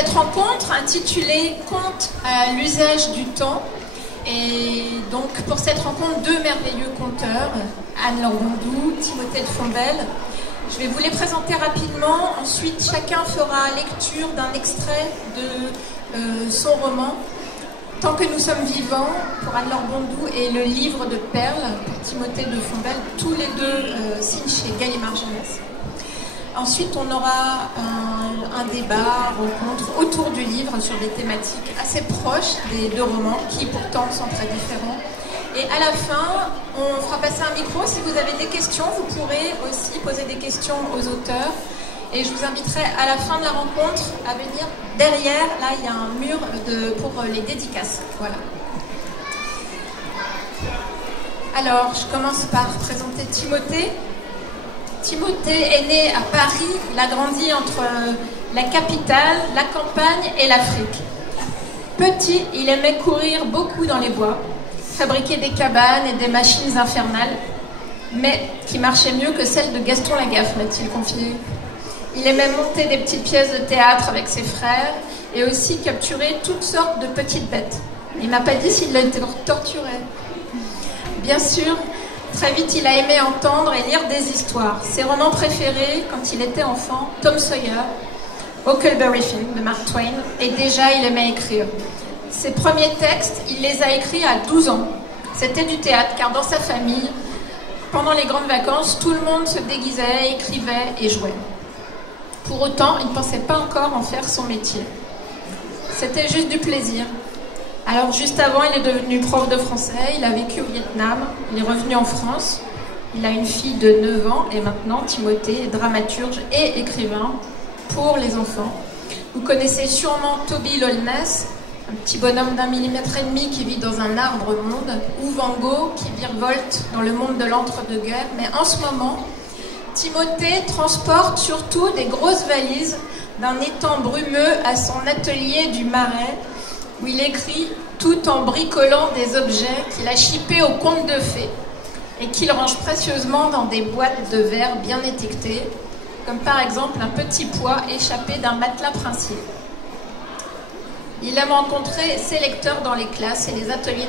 cette rencontre intitulée Contes à l'usage du temps. Et donc pour cette rencontre, deux merveilleux conteurs, Anne-Laure Bondou, Timothée de Fombelle. Je vais vous les présenter rapidement. Ensuite, chacun fera lecture d'un extrait de son roman. Tant que nous sommes vivants, pour Anne-Laure Bondou, et le livre de Perles, pour Timothée de Fombelle, tous les deux signent chez Gallimard Jeunesse. Ensuite, on aura un débat, rencontre autour du livre sur des thématiques assez proches des deux romans, qui pourtant sont très différents. Et à la fin, on fera passer un micro. Si vous avez des questions, vous pourrez aussi poser des questions aux auteurs. Et je vous inviterai à la fin de la rencontre à venir derrière. Là, il y a un mur pour les dédicaces. Voilà. Alors, je commence par présenter Timothée. Timothée est né à Paris. Il a grandi entre la capitale, la campagne et l'Afrique. Petit, il aimait courir beaucoup dans les bois, fabriquer des cabanes et des machines infernales, mais qui marchaient mieux que celles de Gaston Lagaffe, m'a-t-il confié. Il aimait monter des petites pièces de théâtre avec ses frères et aussi capturer toutes sortes de petites bêtes. Il m'a pas dit s'il les torturait. Bien sûr, très vite il a aimé entendre et lire des histoires. Ses romans préférés, quand il était enfant, Tom Sawyer, Huckleberry Finn de Mark Twain, et déjà il aimait écrire. Ses premiers textes, il les a écrits à 12 ans. C'était du théâtre, car dans sa famille, pendant les grandes vacances, tout le monde se déguisait, écrivait et jouait. Pour autant, il ne pensait pas encore en faire son métier. C'était juste du plaisir. Alors, juste avant, il est devenu prof de français, il a vécu au Vietnam, il est revenu en France, il a une fille de 9 ans, et maintenant, Timothée est dramaturge et écrivain pour les enfants. Vous connaissez sûrement Toby Lowness, un petit bonhomme d'1,5 mm qui vit dans un arbre-monde, ou Van Gogh qui virevolte dans le monde de l'entre-deux-guerres. Mais en ce moment, Timothée transporte surtout des grosses valises d'un étang brumeux à son atelier du Marais, où il écrit tout en bricolant des objets qu'il a chippés au conte de fées et qu'il range précieusement dans des boîtes de verre bien étiquetées, comme par exemple un petit pois échappé d'un matelas princier. Il aime rencontrer ses lecteurs dans les classes et les ateliers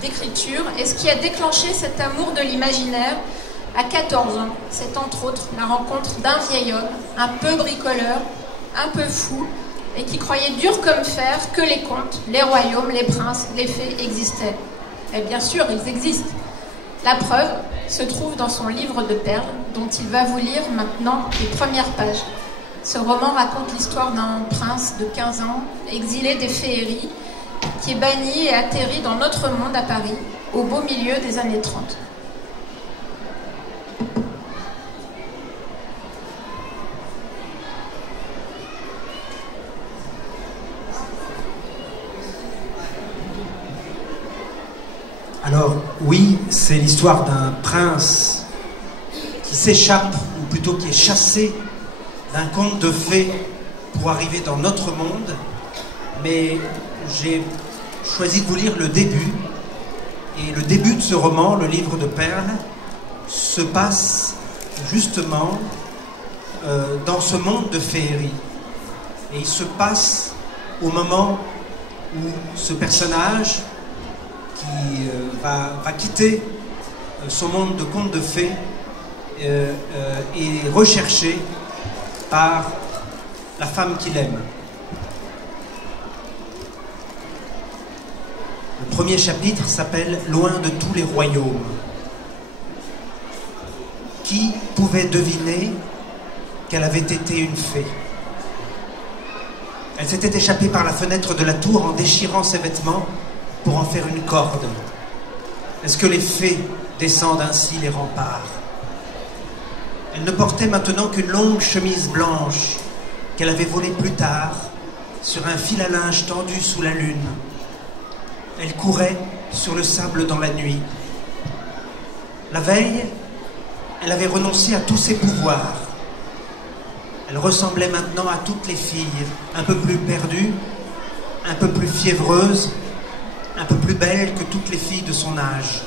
d'écriture, et ce qui a déclenché cet amour de l'imaginaire à 14 ans, c'est entre autres la rencontre d'un vieil homme, un peu bricoleur, un peu fou, et qui croyait dur comme fer que les contes, les royaumes, les princes, les fées existaient. Et bien sûr, ils existent. La preuve se trouve dans son livre de perles, dont il va vous lire maintenant les premières pages. Ce roman raconte l'histoire d'un prince de 15 ans, exilé des féeries, qui est banni et atterri dans notre monde à Paris, au beau milieu des années 30. Alors, oui, c'est l'histoire d'un prince qui s'échappe, ou plutôt qui est chassé d'un conte de fées pour arriver dans notre monde. Mais j'ai choisi de vous lire le début. Et le début de ce roman, le livre de Perles, se passe justement dans ce monde de féerie. Et il se passe au moment où ce personnage qui va quitter son monde de contes de fées est recherché par la femme qu'il aime. Le premier chapitre s'appelle « Loin de tous les royaumes ». Qui pouvait deviner qu'elle avait été une fée? Elle s'était échappée par la fenêtre de la tour en déchirant ses vêtements pour en faire une corde. Est-ce que les fées descendent ainsi les remparts? Elle ne portait maintenant qu'une longue chemise blanche qu'elle avait volée plus tard sur un fil à linge tendu sous la lune. Elle courait sur le sable dans la nuit. La veille, elle avait renoncé à tous ses pouvoirs. Elle ressemblait maintenant à toutes les filles, un peu plus perdues, un peu plus fiévreuses, un peu plus belle que toutes les filles de son âge.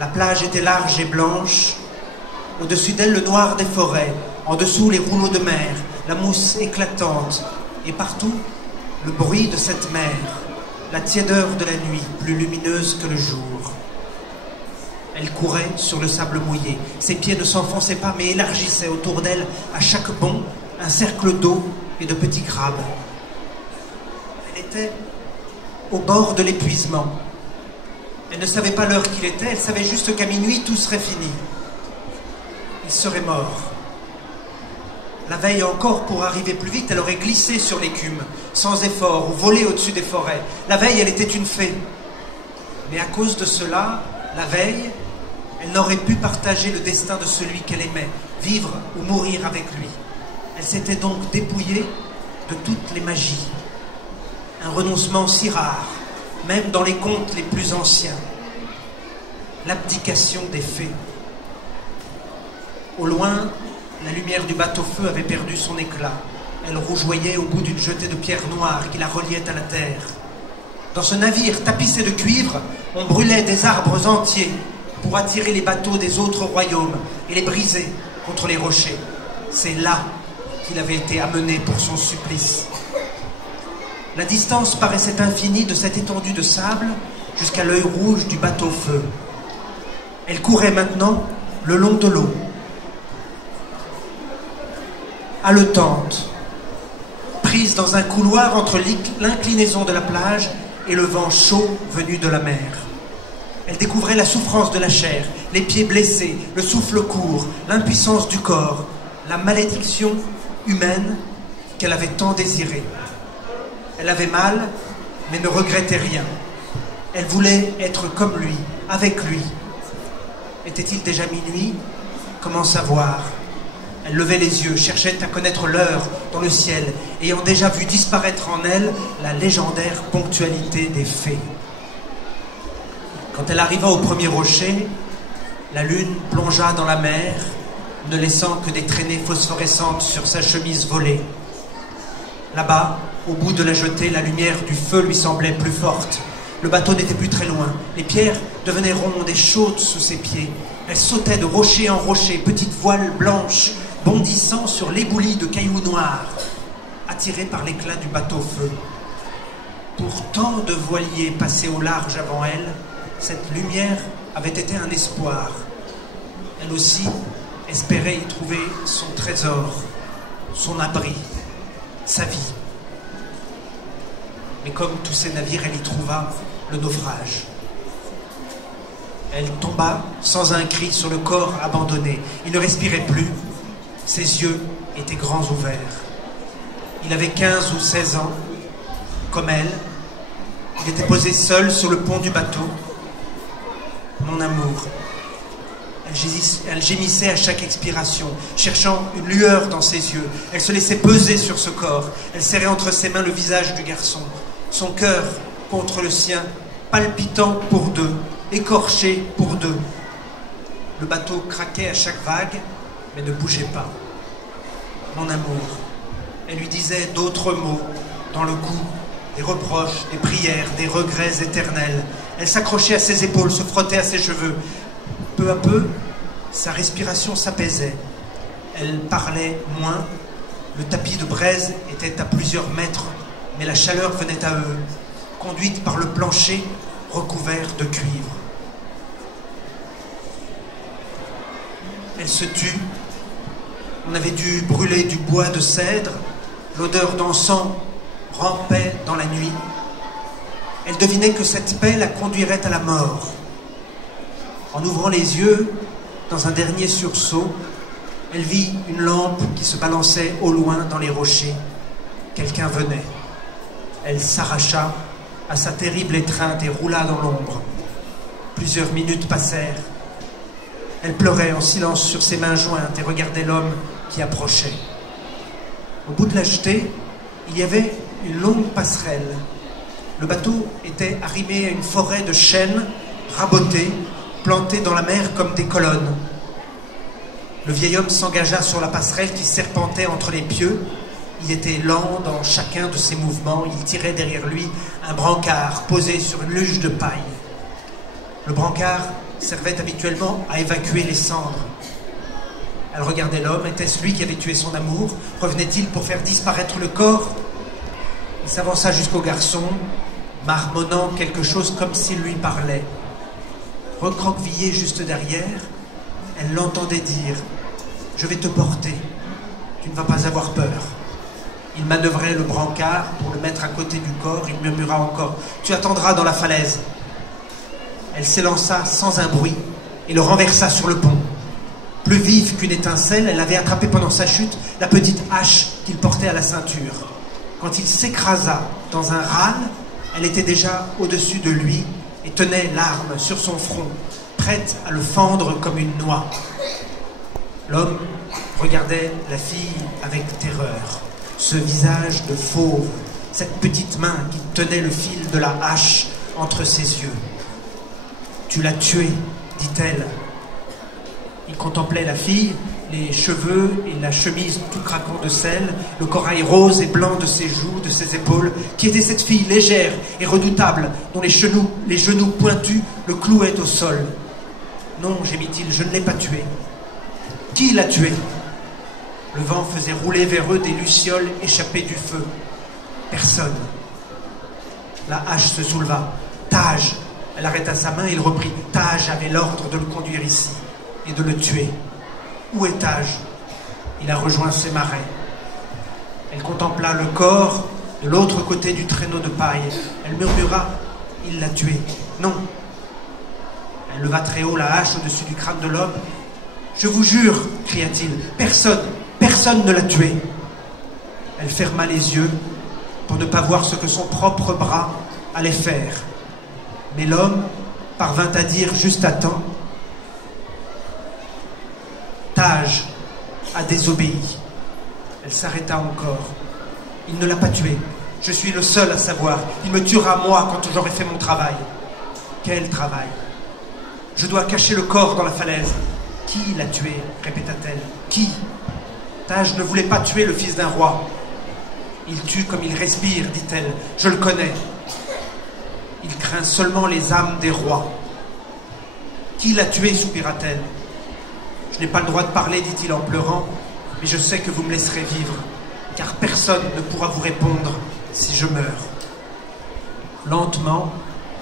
La plage était large et blanche. Au-dessus d'elle, le noir des forêts. En dessous, les rouleaux de mer, la mousse éclatante Et partout, le bruit de cette mer, la tiédeur de la nuit, plus lumineuse que le jour. Elle courait sur le sable mouillé. Ses pieds ne s'enfonçaient pas, mais élargissaient autour d'elle, à chaque bond, un cercle d'eau et de petits crabes. Elle était au bord de l'épuisement. Elle ne savait pas l'heure qu'il était, elle savait juste qu'à minuit, tout serait fini. Il serait mort. La veille encore, pour arriver plus vite, elle aurait glissé sur l'écume, sans effort, ou volé au-dessus des forêts. La veille, elle était une fée. Mais à cause de cela, la veille, elle n'aurait pu partager le destin de celui qu'elle aimait, vivre ou mourir avec lui. Elle s'était donc dépouillée de toutes les magies. Un renoncement si rare, même dans les contes les plus anciens. L'abdication des fées. Au loin, la lumière du bateau-feu avait perdu son éclat. Elle rougeoyait au bout d'une jetée de pierres noires qui la reliait à la terre. Dans ce navire tapissé de cuivre, on brûlait des arbres entiers pour attirer les bateaux des autres royaumes et les briser contre les rochers. C'est là qu'il avait été amené pour son supplice. La distance paraissait infinie de cette étendue de sable jusqu'à l'œil rouge du bateau-feu. Elle courait maintenant le long de l'eau, haletante, prise dans un couloir entre l'inclinaison de la plage et le vent chaud venu de la mer. Elle découvrait la souffrance de la chair, les pieds blessés, le souffle court, l'impuissance du corps, la malédiction humaine qu'elle avait tant désirée. Elle avait mal, mais ne regrettait rien. Elle voulait être comme lui, avec lui. Était-il déjà minuit? Comment savoir? Elle levait les yeux, cherchait à connaître l'heure dans le ciel, ayant déjà vu disparaître en elle la légendaire ponctualité des fées. Quand elle arriva au premier rocher, la lune plongea dans la mer, ne laissant que des traînées phosphorescentes sur sa chemise volée. Là-bas, au bout de la jetée, la lumière du feu lui semblait plus forte. Le bateau n'était plus très loin. Les pierres devenaient rondes et chaudes sous ses pieds. Elle sautait de rocher en rocher, petites voiles blanches, bondissant sur l'éboulis de cailloux noirs, attirés par l'éclat du bateau-feu. Pour tant de voiliers passés au large avant elle, cette lumière avait été un espoir. Elle aussi espérait y trouver son trésor, son abri, sa vie. Mais comme tous ces navires, elle y trouva le naufrage. Elle tomba sans un cri sur le corps abandonné. Il ne respirait plus. Ses yeux étaient grands ouverts. Il avait 15 ou 16 ans. Comme elle, il était posé seul sur le pont du bateau. Mon amour. Elle gémissait à chaque expiration, cherchant une lueur dans ses yeux. Elle se laissait peser sur ce corps. Elle serrait entre ses mains le visage du garçon. Son cœur contre le sien, palpitant pour deux, écorché pour deux. Le bateau craquait à chaque vague, mais ne bougeait pas. Mon amour. Elle lui disait d'autres mots dans le cou, des reproches, des prières, des regrets éternels. Elle s'accrochait à ses épaules, se frottait à ses cheveux. Peu à peu, sa respiration s'apaisait. Elle parlait moins. Le tapis de braise était à plusieurs mètres, mais la chaleur venait à eux, conduite par le plancher recouvert de cuivre. Elle se tut. On avait dû brûler du bois de cèdre. L'odeur d'encens rampait dans la nuit. Elle devinait que cette paix la conduirait à la mort. En ouvrant les yeux, dans un dernier sursaut, elle vit une lampe qui se balançait au loin dans les rochers. Quelqu'un venait. Elle s'arracha à sa terrible étreinte et roula dans l'ombre. Plusieurs minutes passèrent. Elle pleurait en silence sur ses mains jointes et regardait l'homme qui approchait. Au bout de la jetée, il y avait une longue passerelle. Le bateau était arrimé à une forêt de chênes rabotés, plantés dans la mer comme des colonnes. Le vieil homme s'engagea sur la passerelle qui serpentait entre les pieux. Il était lent dans chacun de ses mouvements. Il tirait derrière lui un brancard posé sur une luge de paille. Le brancard servait habituellement à évacuer les cendres. Elle regardait l'homme. Était-ce lui qui avait tué son amour? Revenait-il pour faire disparaître le corps? Il s'avança jusqu'au garçon, marmonnant quelque chose comme s'il lui parlait. Recroquevillée juste derrière, elle l'entendait dire « Je vais te porter, tu ne vas pas avoir peur ». Il manœuvrait le brancard pour le mettre à côté du corps, il murmura encore « Tu attendras dans la falaise ». Elle s'élança sans un bruit et le renversa sur le pont. Plus vive qu'une étincelle, elle avait attrapé pendant sa chute la petite hache qu'il portait à la ceinture. Quand il s'écrasa dans un râle, elle était déjà au-dessus de lui et tenait l'arme sur son front, prête à le fendre comme une noix. L'homme regardait la fille avec terreur. Ce visage de fauve, cette petite main qui tenait le fil de la hache entre ses yeux. « Tu l'as tué, dit-elle. » Il contemplait la fille, les cheveux et la chemise tout craquant de sel, le corail rose et blanc de ses joues, de ses épaules. Qui était cette fille légère et redoutable, dont les genoux pointus le clouaient au sol? Non, gémit-il, je ne l'ai pas tuée. Qui l'a tuée? Le vent faisait rouler vers eux des lucioles échappées du feu. Personne. La hache se souleva. Taj. Elle arrêta sa main et il reprit. Taj avait l'ordre de le conduire ici et de le tuer. Où est Taj? Il a rejoint ses marais. Elle contempla le corps de l'autre côté du traîneau de paille. Elle murmura, il l'a tué. Non. Elle leva très haut la hache au-dessus du crâne de l'homme. Je vous jure, cria-t-il, personne ne l'a tué. Elle ferma les yeux pour ne pas voir ce que son propre bras allait faire. Mais l'homme parvint à dire juste à temps, Taj a désobéi. Elle s'arrêta encore. Il ne l'a pas tué. Je suis le seul à savoir. Il me tuera moi quand j'aurai fait mon travail. Quel travail? Je dois cacher le corps dans la falaise. Qui l'a tué? Répéta-t-elle. Qui? Taj ne voulait pas tuer le fils d'un roi. Il tue comme il respire, dit-elle. Je le connais. Il craint seulement les âmes des rois. Qui l'a tué? Soupira-t-elle. Je n'ai pas le droit de parler, dit-il en pleurant, mais je sais que vous me laisserez vivre, car personne ne pourra vous répondre si je meurs. Lentement,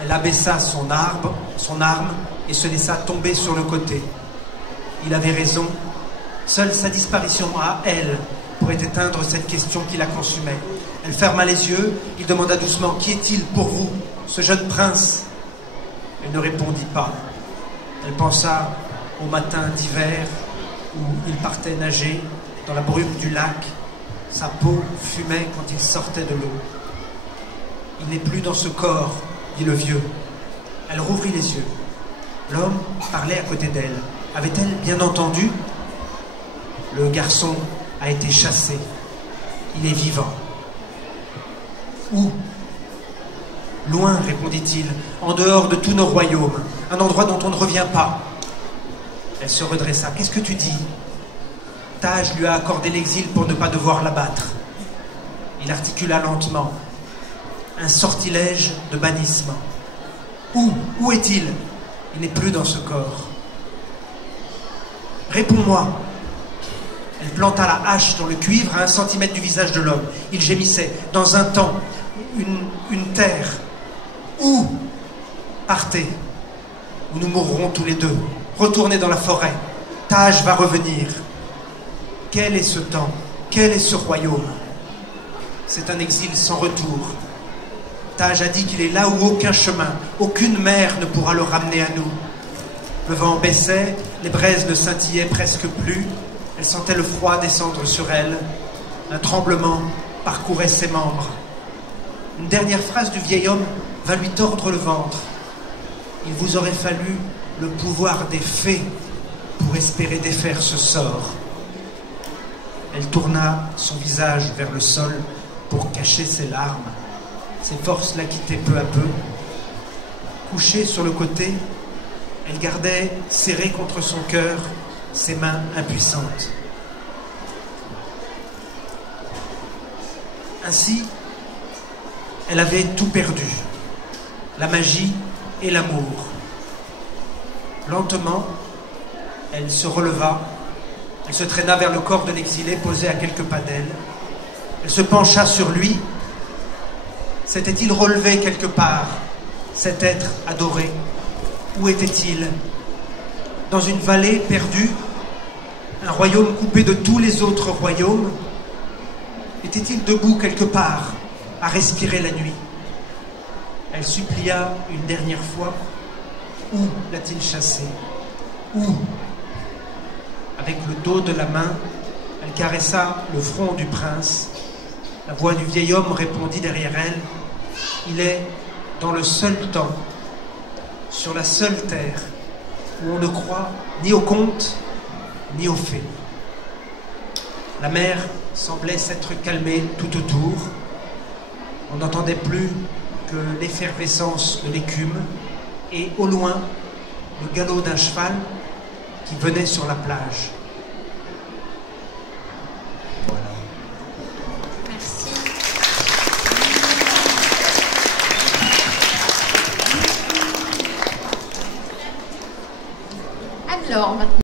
elle abaissa son arme et se laissa tomber sur le côté. Il avait raison, seule sa disparition à elle pourrait éteindre cette question qui la consumait. Elle ferma les yeux, il demanda doucement « Qui est-il pour vous, ce jeune prince ?» Elle ne répondit pas. Elle pensa au matin d'hiver où il partait nager dans la brume du lac. Sa peau fumait quand il sortait de l'eau. « Il n'est plus dans ce corps, dit le vieux. » Elle rouvrit les yeux. L'homme parlait à côté d'elle. Avait-elle bien entendu? Le garçon a été chassé. Il est vivant. Où? Loin, répondit-il, en dehors de tous nos royaumes, un endroit dont on ne revient pas. Elle se redressa. Qu'est-ce que tu dis? Taj lui a accordé l'exil pour ne pas devoir l'abattre. Il articula lentement. Un sortilège de bannissement. Où est-il? Il n'est plus dans ce corps. Réponds-moi. Elle planta la hache dans le cuivre à 1 centimètre du visage de l'homme. Il gémissait. Dans un temps, une terre. Où? Partez, ou nous mourrons tous les deux. Retournez dans la forêt. Taj va revenir. Quel est ce temps? Quel est ce royaume? C'est un exil sans retour. Taj a dit qu'il est là où aucun chemin, aucune mer ne pourra le ramener à nous. Le vent baissait, les braises ne scintillaient presque plus. Elle sentait le froid descendre sur elle. Un tremblement parcourait ses membres. Une dernière phrase du vieil homme va lui tordre le ventre. Il vous aurait fallu le pouvoir des fées pour espérer défaire ce sort. Elle tourna son visage vers le sol pour cacher ses larmes. Ses forces la quittaient peu à peu. Couchée sur le côté, elle gardait serrées contre son cœur ses mains impuissantes. Ainsi, elle avait tout perdu, la magie et l'amour. Lentement, elle se releva, elle se traîna vers le corps de l'exilé posé à quelques pas d'elle. Elle se pencha sur lui S'était-il relevé quelque part, cet être adoré? Où était-il? Dans une vallée perdue? Un royaume coupé de tous les autres royaumes? Était-il debout quelque part, à respirer la nuit? Elle supplia une dernière fois. Où l'a-t-il chassé? Où? Avec le dos de la main, elle caressa le front du prince. La voix du vieil homme répondit derrière elle. Il est dans le seul temps, sur la seule terre, où on ne croit ni aux contes, ni aux fées. La mer semblait s'être calmée tout autour. On n'entendait plus que l'effervescence de l'écume et au loin le galop d'un cheval qui venait sur la plage. Voilà. Merci. Alors maintenant.